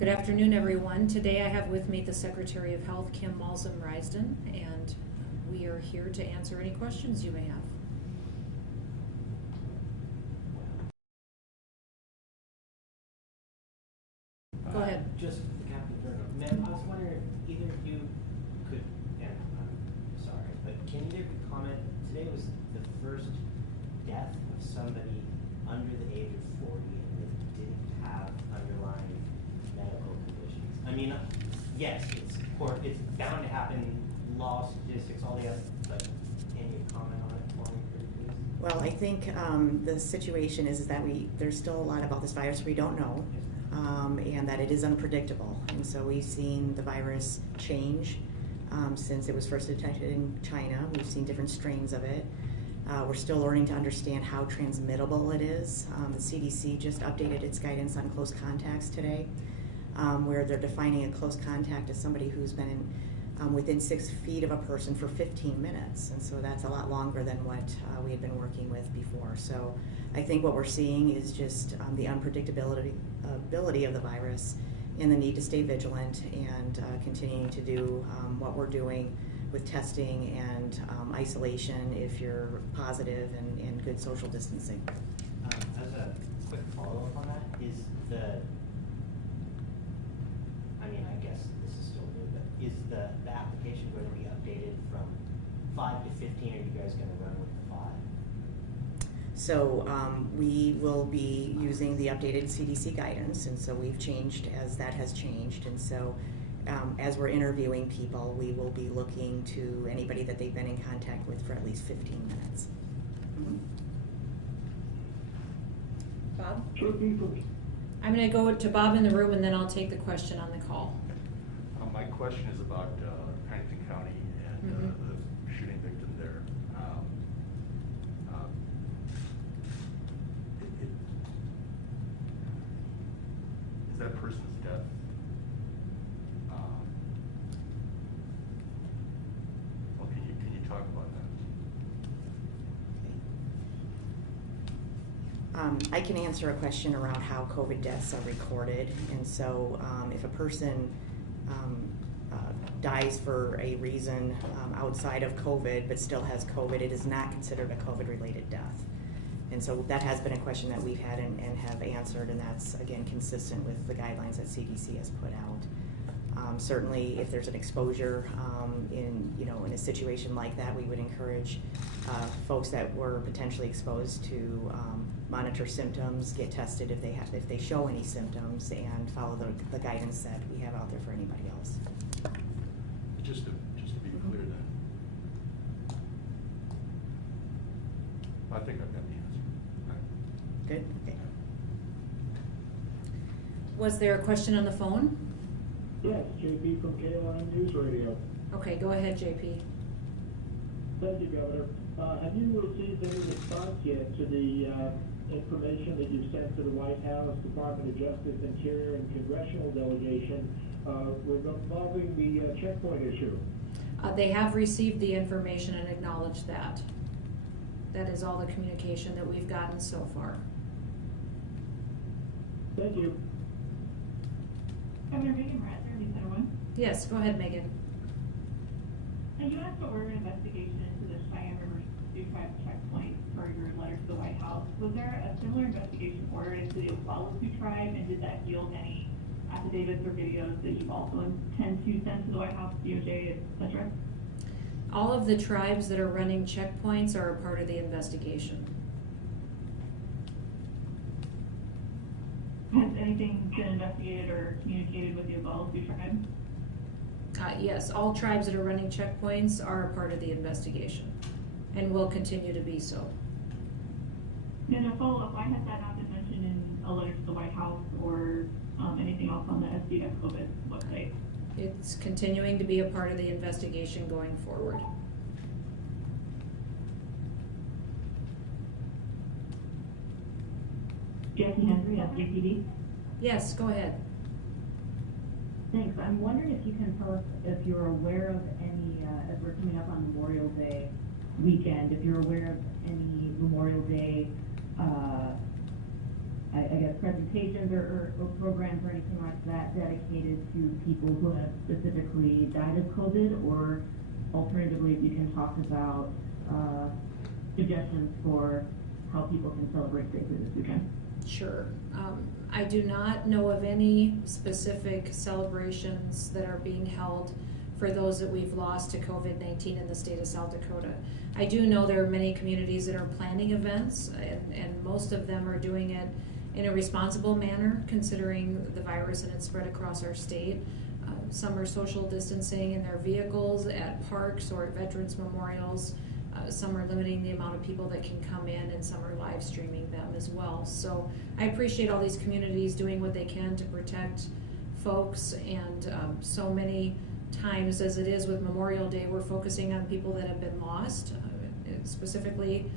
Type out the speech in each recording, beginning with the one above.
Good afternoon, everyone. Today I have with me the Secretary of Health, Kim Malzum-Risden, and we are here to answer any questions you may have. Go ahead. Just Captain Turner. Ma'am, I was wondering if either of you could, and I'm sorry, but can either of you comment, today was the first death of somebody under the age of 40 that didn't have underlying medical conditions. I mean, yes, it's bound to happen, law, statistics, all the other, but can you comment on it for me, please? Well, I think the situation is that there's still a lot about this virus we don't know, and that it is unpredictable. And so we've seen the virus change since it was first detected in China. We've seen different strains of it. We're still learning to understand how transmittable it is. The CDC just updated its guidance on close contacts today, where they're defining a close contact as somebody who's been within 6 feet of a person for 15 minutes. And so that's a lot longer than what we had been working with before. So I think what we're seeing is just the unpredictability of the virus and the need to stay vigilant and continuing to do what we're doing with testing and isolation if you're positive and good social distancing. As a quick follow-up on that, is I guess this is still new, but is the application going to be updated from 5 to 15, or are you guys going to run with the 5? So we will be using the updated CDC guidance, and so we've changed as that has changed. And so as we're interviewing people, we will be looking to anybody that they've been in contact with for at least 15 minutes. Bob? I'm going to go to Bob in the room, and then I'll take the question on the call. My question is about Huntington County and the shooting victim there. Is that person's death? Well, can you talk about that? I can answer a question around how COVID deaths are recorded. And so if a person dies for a reason outside of COVID but still has COVID, it is not considered a COVID-related death. And so that has been a question that we've had and have answered, and that's, again, consistent with the guidelines that CDC has put out. Certainly, if there's an exposure in a situation like that, we would encourage folks that were potentially exposed to monitor symptoms, get tested if they show any symptoms, and follow the guidance that we have out there for anybody else. Just to be clear then. I think I've got the answer. Good. Okay. Was there a question on the phone? Yes, JP from KLIN News Radio. Okay, go ahead, JP. Thank you, Governor. Have you received any response yet to the information that you sent to the White House, Department of Justice, Interior, and Congressional delegation involving the checkpoint issue? They have received the information and acknowledged that. That is all the communication that we've gotten so far. Thank you. Governor Megan Ratzer, News Center 1. Yes, go ahead, Megan. And you asked to order an investigation into the Cheyenne River Sioux Tribe checkpoint for your letter to the White House. Was there a similar investigation ordered into the Oglala Sioux Tribe, and did that yield any affidavits or videos that you also intend to send to the White House, DOJ, etc.? All of the tribes that are running checkpoints are a part of the investigation. Has anything been investigated or communicated with the Oglala Sioux Tribe? Yes, all tribes that are running checkpoints are a part of the investigation and will continue to be so. And a follow-up, why has that not been mentioned in a letter to the White House or anything else on the SDF COVID website? It's continuing to be a part of the investigation going forward. Jackie Henry, SDPD. Yes, go ahead. Thanks. I'm wondering if you can tell us if you're aware of any, as we're coming up on Memorial Day weekend, if you're aware of any Memorial Day I guess, presentations or programs or anything like that dedicated to people who have specifically died of COVID, or alternatively, if you can talk about suggestions for how people can celebrate safely this weekend. Sure. I do not know of any specific celebrations that are being held for those that we've lost to COVID-19 in the state of South Dakota. I do know there are many communities that are planning events, and most of them are doing it in a responsible manner, considering the virus and its spread across our state. Some are social distancing in their vehicles at parks or at veterans memorials. Some are limiting the amount of people that can come in, and some are live streaming them as well. So I appreciate all these communities doing what they can to protect folks, and so many times, as it is with Memorial Day, we're focusing on people that have been lost, specifically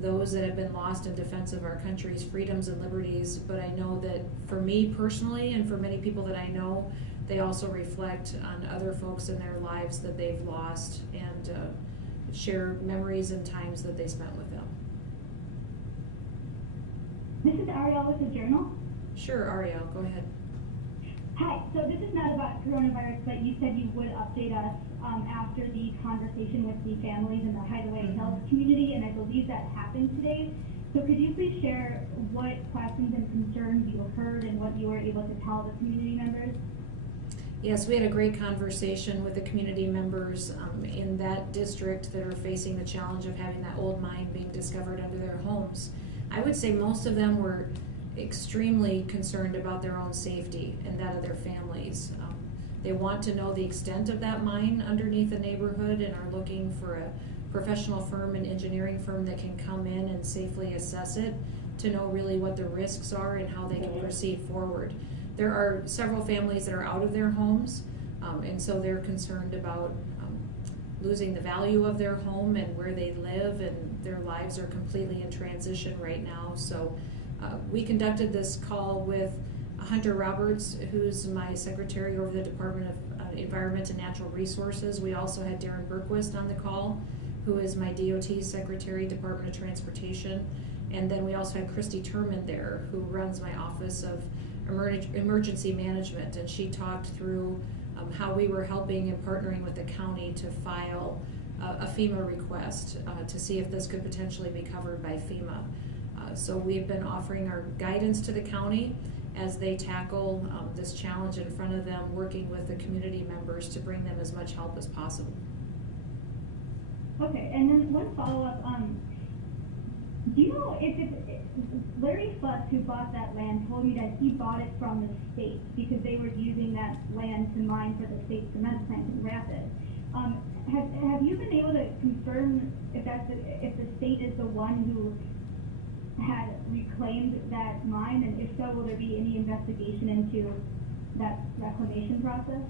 those that have been lost in defense of our country's freedoms and liberties. But I know that for me personally, and for many people that I know, they also reflect on other folks in their lives that they've lost, and share memories and times that they spent with them. This is Ariel with the Journal. Sure, Ariel, go ahead. Hi, so this is not about coronavirus, but you said you would update us after the conversation with the families in the Hideaway Health community, and I believe that happened today. So could you please share what questions and concerns you heard and what you were able to tell the community members? Yes, we had a great conversation with the community members in that district that are facing the challenge of having that old mine being discovered under their homes. I would say most of them were extremely concerned about their own safety and that of their families. They want to know the extent of that mine underneath the neighborhood and are looking for a professional firm, an engineering firm that can come in and safely assess it to know really what the risks are and how they can proceed forward. There are several families that are out of their homes, and so they're concerned about losing the value of their home and where they live, and their lives are completely in transition right now. So we conducted this call with Hunter Roberts, who's my secretary over the Department of Environment and Natural Resources. We also had Darren Berquist on the call, who is my DOT secretary, Department of Transportation. And then we also had Christy Turman there, who runs my Office of Emergency Management, and she talked through how we were helping and partnering with the county to file a FEMA request to see if this could potentially be covered by FEMA. So we've been offering our guidance to the county as they tackle this challenge in front of them, working with the community members to bring them as much help as possible. Okay, and then one follow-up. Do you know if it's Larry Fuss, who bought that land, told me that he bought it from the state because they were using that land to mine for the state cement plant in Rapid. Have you been able to confirm if the state is the one who had reclaimed that mine, and if so, will there be any investigation into that reclamation process?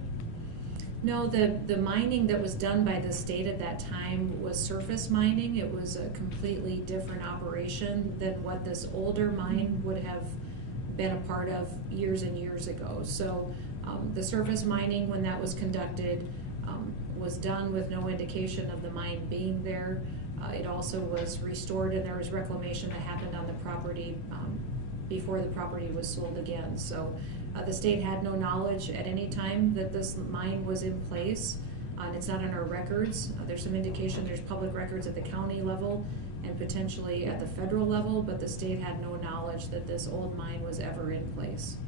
No, the mining that was done by the state at that time was surface mining. It was a completely different operation than what this older mine would have been a part of years and years ago. So the surface mining, when that was conducted, was done with no indication of the mine being there. It also was restored, and there was reclamation that happened on the property before the property was sold again. So the state had no knowledge at any time that this mine was in place, and it's not in our records. There's some indication there's public records at the county level and potentially at the federal level, but the state had no knowledge that this old mine was ever in place.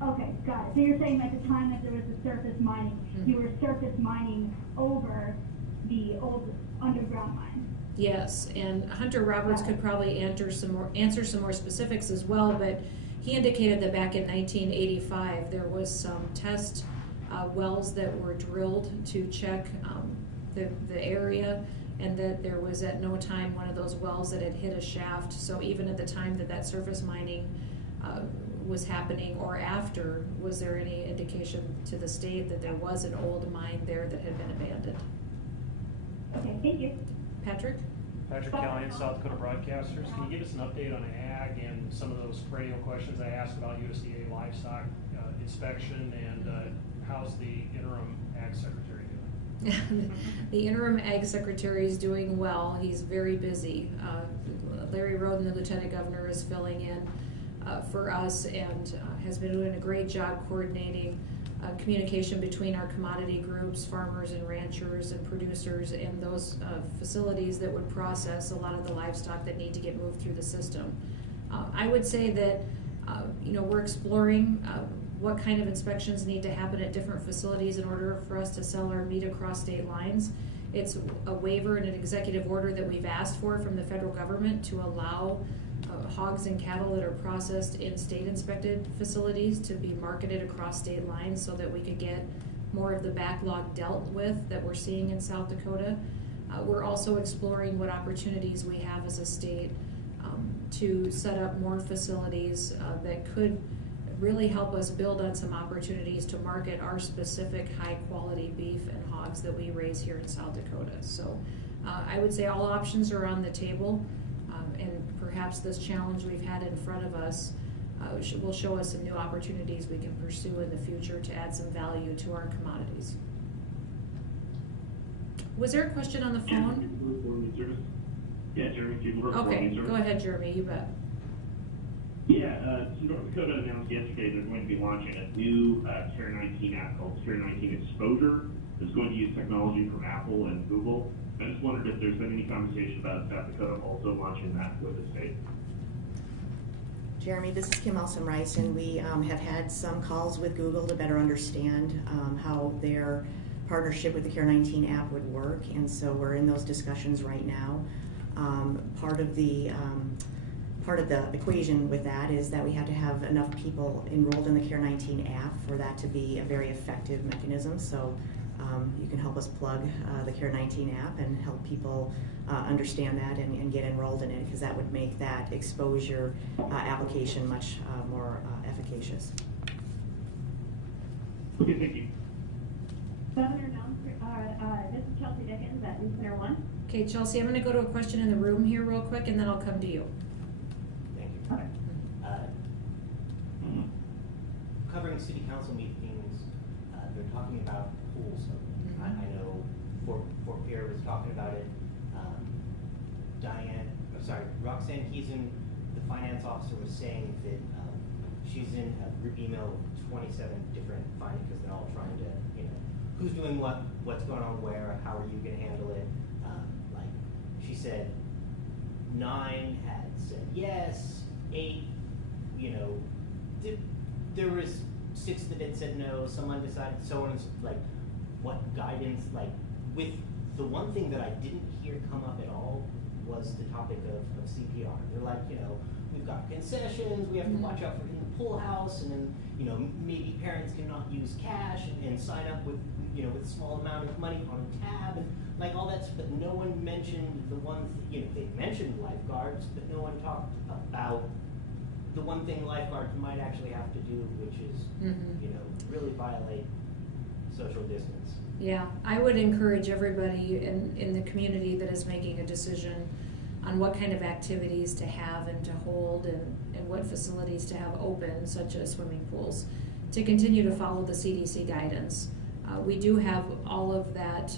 Okay, got it. So you're saying at the time that there was the surface mining, you were surface mining over the old underground mine? Yes, and Hunter Roberts could probably answer some more specifics as well, but he indicated that back in 1985 there was some test wells that were drilled to check the area, and that there was at no time one of those wells that had hit a shaft. So even at the time that surface mining was happening or after, was there any indication to the state that there was an old mine there that had been abandoned? Okay, thank you. Patrick? Patrick Kelly, South Dakota Broadcasters. Can you give us an update on ag and some of those perennial questions I asked about USDA livestock inspection, and how's the interim ag secretary doing? The interim ag secretary is doing well. He's very busy. Larry Roden, the lieutenant governor, is filling in for us and has been doing a great job coordinating communication between our commodity groups, farmers and ranchers and producers, and those facilities that would process a lot of the livestock that need to get moved through the system. I would say that we're exploring what kind of inspections need to happen at different facilities in order for us to sell our meat across state lines. It's a waiver and an executive order that we've asked for from the federal government to allow hogs and cattle that are processed in state inspected facilities to be marketed across state lines so that we could get more of the backlog dealt with that we're seeing in South Dakota. We're also exploring what opportunities we have as a state to set up more facilities that could really help us build on some opportunities to market our specific high quality beef and hogs that we raise here in South Dakota. So I would say all options are on the table, and perhaps this challenge we've had in front of us will show us some new opportunities we can pursue in the future to add some value to our commodities. Was there a question on the phone? Yeah, Jeremy. Okay, go ahead, Jeremy, you bet. Yeah, North Dakota announced yesterday they're going to be launching a new Care 19 app called Care 19 Exposure. It's going to use technology from Apple and Google. I just wondered if there's been any conversation about South Dakota also launching that with the state. Jeremy, this is Kim Elson-Rice, and we have had some calls with Google to better understand how their partnership with the Care 19 app would work, and so we're in those discussions right now. Part of the equation with that is that we have to have enough people enrolled in the Care 19 app for that to be a very effective mechanism. So you can help us plug the Care 19 app and help people understand that and get enrolled in it, because that would make that exposure application much more efficacious. Okay, thank you. Governor Noem, this is Chelsea Dickens at News Center 1. Okay, Chelsea, I'm going to go to a question in the room here real quick, and then I'll come to you. Thank you. Covering city council meetings, they're talking about pools. I know Fort Pierre was talking about it. Roxanne Keeson, the finance officer, was saying that she's in a group email with 27 different finance, because they're all trying to, who's doing what, what's going on where, how are you going to handle it. Like she said, 9 had said yes, 8, there was 6 that had said no, some undecided, so on and so, like, what guidance, like, with the one thing that I didn't hear come up at all was the topic of CPR. They're like, we've got concessions, we have to watch out for in the pool house, and then, maybe parents cannot use cash and sign up with, with a small amount of money on a tab, and like all that, but no one mentioned the one, they mentioned lifeguards, but no one talked about the one thing lifeguards might actually have to do, which is, really violate social distance. Yeah, I would encourage everybody in the community that is making a decision on what kind of activities to have and to hold and what facilities to have open, such as swimming pools, to continue to follow the CDC guidance. We do have all of that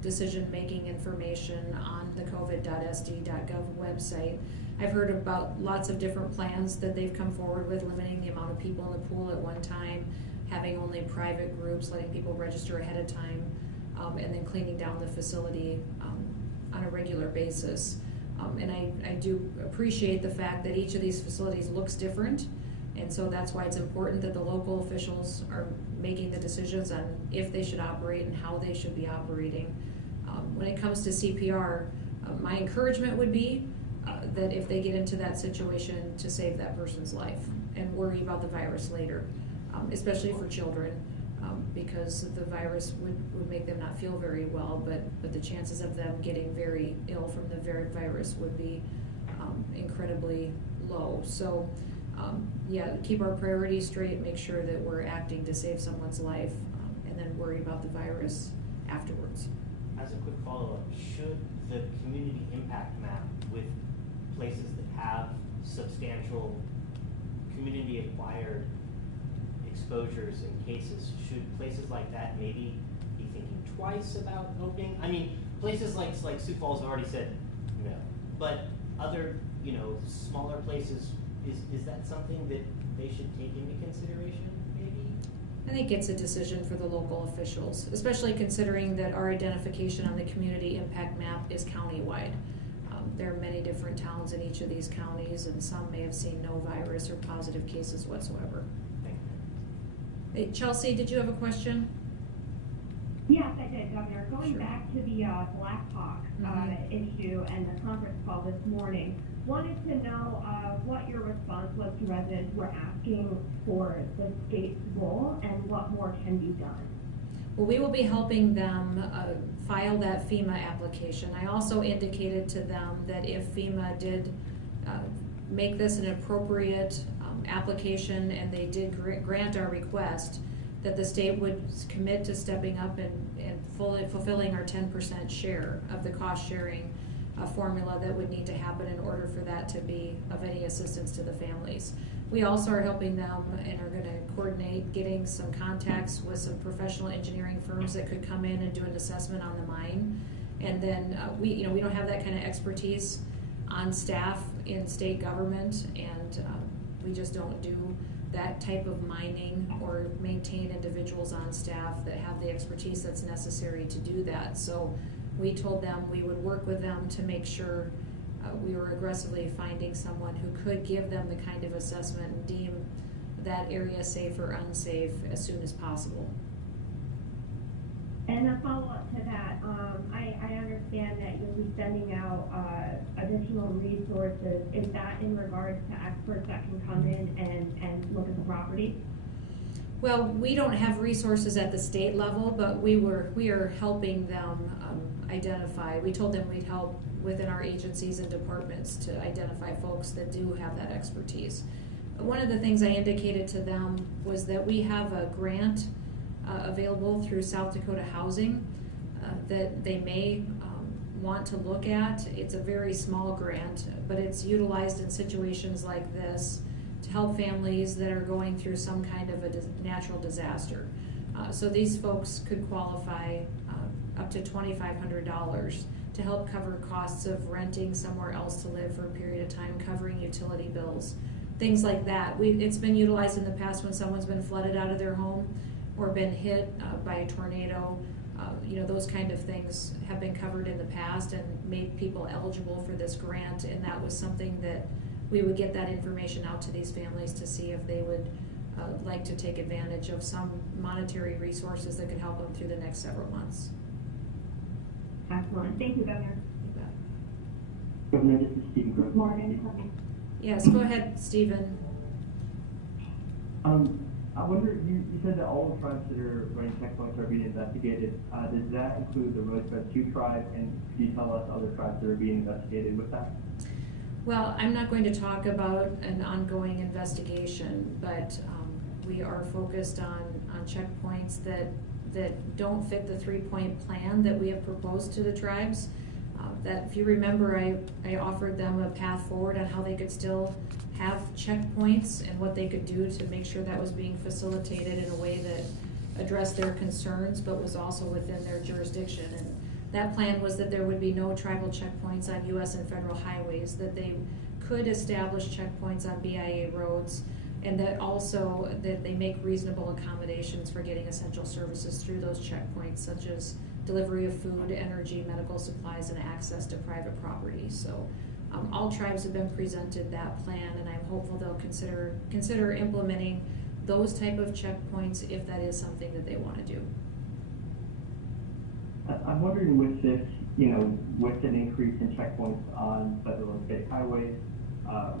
decision-making information on the covid.sd.gov website. I've heard about lots of different plans that they've come forward with, limiting the amount of people in the pool at one time, having only private groups, letting people register ahead of time, and then cleaning down the facility on a regular basis. And I do appreciate the fact that each of these facilities looks different, and so that's why it's important that the local officials are making the decisions on if they should operate and how they should be operating. When it comes to CPR, my encouragement would be that if they get into that situation, to save that person's life and worry about the virus later, especially for children, because the virus would make them not feel very well, but the chances of them getting very ill from the virus would be incredibly low. So yeah, keep our priorities straight, make sure that we're acting to save someone's life, and then worry about the virus afterwards. As a quick follow-up, should the community impact map with places that have substantial community acquired exposures and cases, should places like that maybe be thinking twice about opening? I mean, places like Sioux Falls have already said no, but other, you know, smaller places, is that something that they should take into consideration, maybe? I think it's a decision for the local officials, especially considering that our identification on the community impact map is countywide. There are many different towns in each of these counties, and some may have seen no virus or positive cases whatsoever. Thank you. Hey, Chelsea, did you have a question? Yes, I did, Governor. Going Sure. back to the Blackhawk issue and the conference call this morning, wanted to know what your response was to residents who are asking for the state's role and what more can be done. Well, we will be helping them file that FEMA application. I also indicated to them that if FEMA did make this an appropriate application and they did grant our request, that the state would commit to stepping up and fully fulfilling our 10% share of the cost sharing formula that would need to happen in order for that to be of any assistance to the families. We also are helping them and are going to coordinate getting some contacts with some professional engineering firms that could come in and do an assessment on the mine. And then we don't have that kind of expertise on staff in state government, and we just don't do that type of mining or maintain individuals on staff that have the expertise that's necessary to do that. So we told them we would work with them to make sure we were aggressively finding someone who could give them the kind of assessment and deem that area safe or unsafe as soon as possible. And a follow-up to that, I understand that you'll be sending out additional resources. Is that in regards to experts that can come in and look at the property? Well, we don't have resources at the state level, but we are helping them identify. We told them we'd help within our agencies and departments to identify folks that do have that expertise. One of the things I indicated to them was that we have a grant available through South Dakota Housing that they may want to look at. It's a very small grant, but it's utilized in situations like this to help families that are going through some kind of a natural disaster. So these folks could qualify up to $2,500 to help cover costs of renting somewhere else to live for a period of time, covering utility bills, things like that. It's been utilized in the past when someone's been flooded out of their home or been hit by a tornado. Those kind of things have been covered in the past and made people eligible for this grant, and that was something that we would get that information out to these families to see if they would like to take advantage of some monetary resources that could help them through the next several months. Excellent. Thank you, Governor. You bet. Governor, this is Stephen Gross. Good morning. Yes, go ahead, Stephen. I wonder, you said that all the tribes that are running checkpoints are being investigated. Does that include the Rosebud Sioux tribe, and could you tell us other tribes that are being investigated with that? Well, I'm not going to talk about an ongoing investigation, but we are focused on checkpoints that don't fit the 3-point plan that we have proposed to the tribes. That, if you remember, I offered them a path forward on how they could still have checkpoints and what they could do to make sure that was being facilitated in a way that addressed their concerns but was also within their jurisdiction. And that plan was that there would be no tribal checkpoints on U.S. and federal highways, that they could establish checkpoints on BIA roads, and that also that they make reasonable accommodations for getting essential services through those checkpoints, such as delivery of food, energy, medical supplies, and access to private property. So all tribes have been presented that plan, and I'm hopeful they'll consider implementing those type of checkpoints if that is something that they want to do. I'm wondering with this, with an increase in checkpoints on federal and state highways,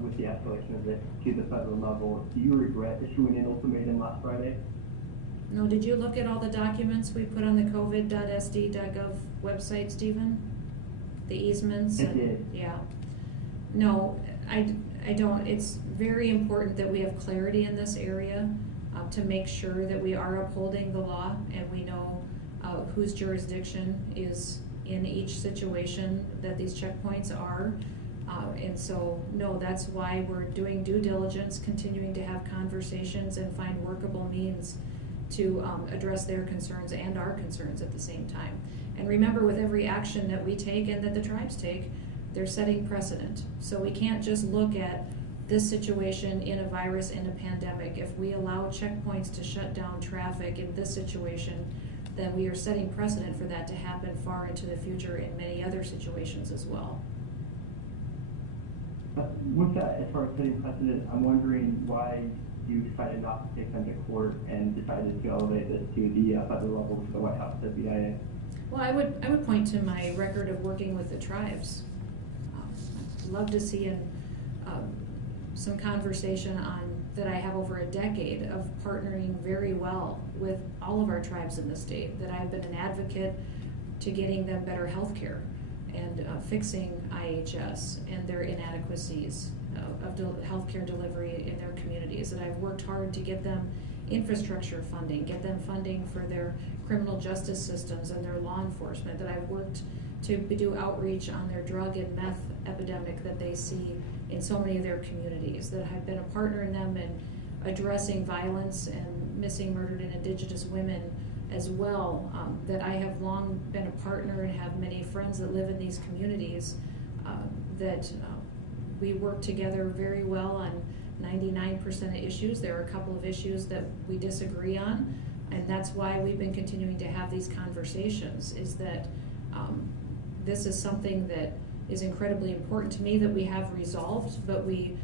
with the escalation of this to the federal level, do you regret issuing an ultimatum last Friday? No, did you look at all the documents we put on the covid.sd.gov website, Stephen? The easements? I did. Yeah. No, I don't. It's very important that we have clarity in this area to make sure that we are upholding the law and we know whose jurisdiction is in each situation that these checkpoints are. And so, no, that's why we're doing due diligence, continuing to have conversations and find workable means to address their concerns and our concerns at the same time. And remember, with every action that we take and that the tribes take, they're setting precedent. So we can't just look at this situation in a virus and a pandemic. If we allow checkpoints to shut down traffic in this situation, then we are setting precedent for that to happen far into the future in many other situations as well. With that, as far as setting precedent, I'm wondering why you decided not to take them to court and decided to elevate this to the federal level, to the White House, the BIA. Well, I would point to my record of working with the tribes. I'd love to see some conversation on that I have over a decade of partnering very well with all of our tribes in the state, that I've been an advocate to getting them better health care and fixing IHS and their inadequacies of healthcare delivery in their communities, that I've worked hard to get them infrastructure funding, get them funding for their criminal justice systems and their law enforcement, that I've worked to do outreach on their drug and meth epidemic that they see in so many of their communities, that I've been a partner in them in addressing violence and missing, murdered, and Indigenous women as well, that I have long been a partner and have many friends that live in these communities, that we work together very well on 99% of issues. There are a couple of issues that we disagree on, and that's why we've been continuing to have these conversations, is that this is something that is incredibly important to me that we have resolved, but we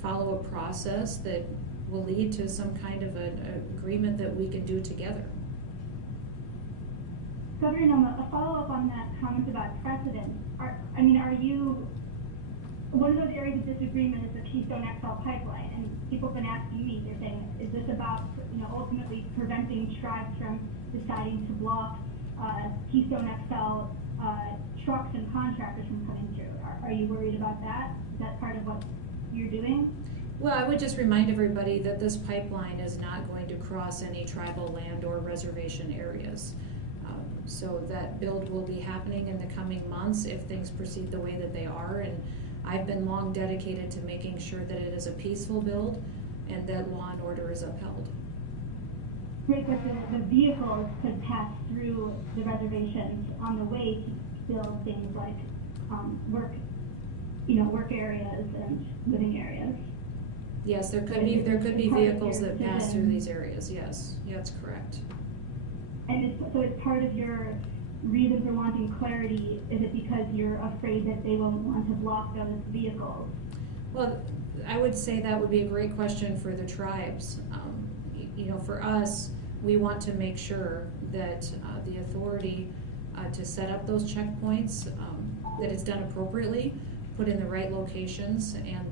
follow a process that will lead to some kind of an agreement that we can do together. Governor Noem, a follow-up on that comment about precedent. One of those areas of disagreement is the Keystone XL pipeline, and people have been asking me, they're saying, is this about, ultimately preventing tribes from deciding to block Keystone XL trucks and contractors from coming through? Are you worried about that? Is that part of what you're doing? Well, I would just remind everybody that this pipeline is not going to cross any tribal land or reservation areas. So that build will be happening in the coming months if things proceed the way that they are. And I've been long dedicated to making sure that it is a peaceful build and that law and order is upheld. Great, but the vehicles could pass through the reservations on the way to build things like work areas and living areas. Yes, there could be vehicles that pass through these areas. Yes, yeah, that's correct. And so it's part of your reason for wanting clarity. Is it because you're afraid that they will want to block those vehicles? Well, I would say that would be a great question for the tribes. For us, we want to make sure that the authority to set up those checkpoints, that it's done appropriately, put in the right locations, and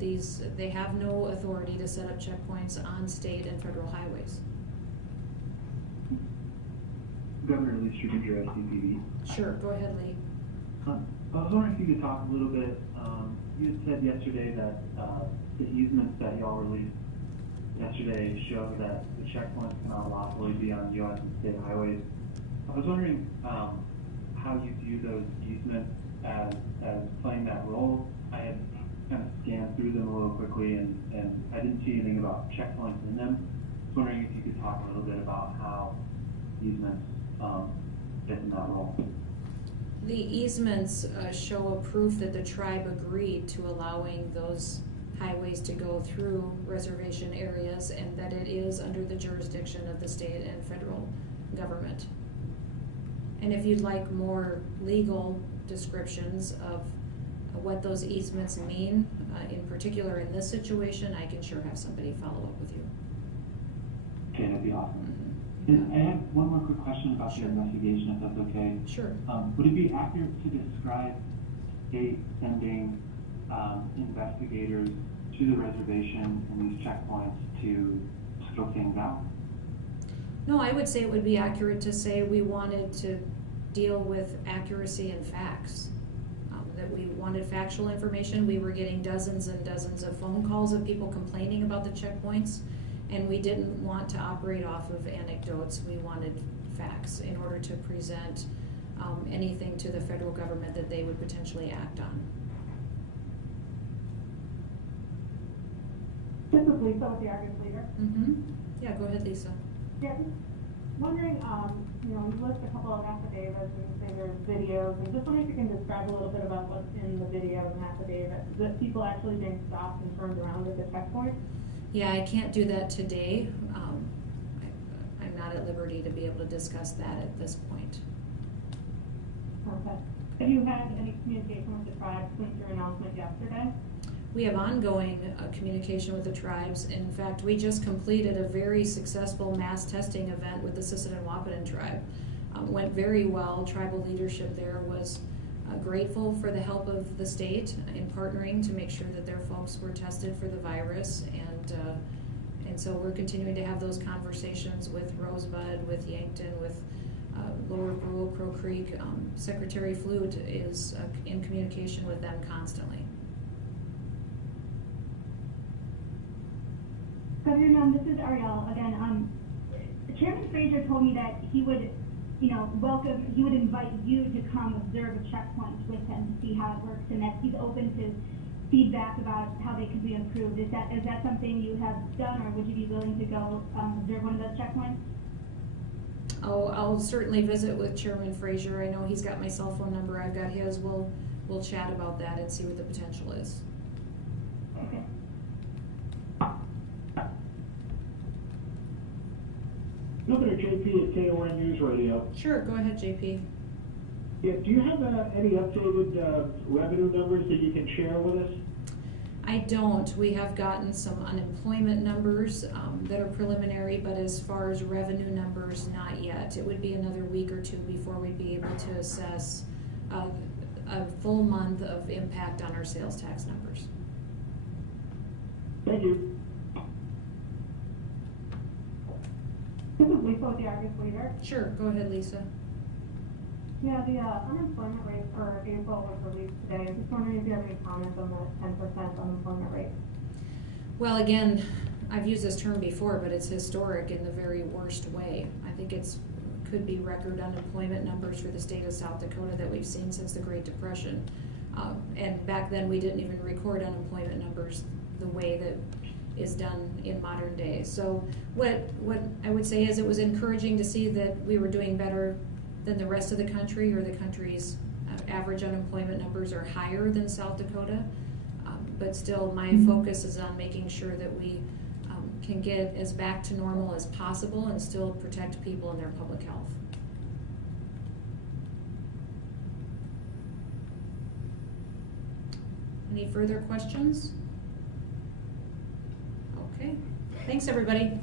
they have no authority to set up checkpoints on state and federal highways. Governor Lee Stringer, SCPD. Sure, go ahead, Lee. I was wondering if you could talk a little bit, you had said yesterday that the easements that y'all released yesterday show that the checkpoints cannot lawfully be on U.S. and state highways. I was wondering how you view those easements as playing that role. I had kind of scanned through them a little quickly and I didn't see anything about checkpoints in them. I was wondering if you could talk a little bit about how easements fit in that role. The easements show a proof that the tribe agreed to allowing those highways to go through reservation areas and that it is under the jurisdiction of the state and federal government. And if you'd like more legal descriptions of what those easements mean, in particular in this situation, I can sure have somebody follow up with you. Okay, that'd be awesome. Mm-hmm. And I have one more quick question about Sure. the investigation, if that's okay. Sure. Would it be accurate to describe state sending investigators to the reservation and these checkpoints to scope things out? No, I would say it would be accurate to say we wanted to deal with accuracy and facts. That we wanted factual information. We were getting dozens and dozens of phone calls of people complaining about the checkpoints, and we didn't want to operate off of anecdotes. We wanted facts in order to present anything to the federal government that they would potentially act on. This is Lisa with the Argus Leader. Mm-hmm. Yeah, go ahead, Lisa. Yeah. wondering, you know, you list a couple of affidavits and say there's videos, and just wondering if you can describe a little bit about what's in the videos and affidavits. Is it people actually being stopped and turned around at the checkpoint? Yeah, I can't do that today. I'm not at liberty to be able to discuss that at this point. Okay. Have you had any communication with the tribe since your announcement yesterday? We have ongoing communication with the tribes. In fact, we just completed a very successful mass testing event with the Sisseton-Wahpeton tribe. Went very well. Tribal leadership there was grateful for the help of the state in partnering to make sure that their folks were tested for the virus, and so we're continuing to have those conversations with Rosebud, with Yankton, with Lower Brule, Crow Creek. Secretary Flute is in communication with them constantly. Governor Noem, this is Ariel again. Chairman Fraser told me that he would, you know, he would invite you to come observe a checkpoint with him to see how it works, and that he's open to feedback about how they could be improved. Is that something you have done, or would you be willing to go observe one of those checkpoints? Oh, I'll certainly visit with Chairman Fraser. I know he's got my cell phone number. I've got his. We'll chat about that and see what the potential is. Okay. Governor JP at KON News Radio. Sure, go ahead, JP. Yeah, do you have any updated revenue numbers that you can share with us? I don't. We have gotten some unemployment numbers that are preliminary, but as far as revenue numbers, not yet. It would be another week or two before we'd be able to assess a full month of impact on our sales tax numbers. Thank you. This is Lisa with the Argus Leader. Sure, go ahead, Lisa. Yeah, the unemployment rate for April was released today. I'm just wondering if you have any comments on the 10% unemployment rate. Well, again, I've used this term before, but it's historic in the very worst way. I think could be record unemployment numbers for the state of South Dakota that we've seen since the Great Depression. And back then we didn't even record unemployment numbers the way that is done in modern day. So what I would say is it was encouraging to see that we were doing better than the rest of the country, or the country's average unemployment numbers are higher than South Dakota. But still, my focus is on making sure that we can get as back to normal as possible and still protect people and their public health. Any further questions? Okay, thanks everybody.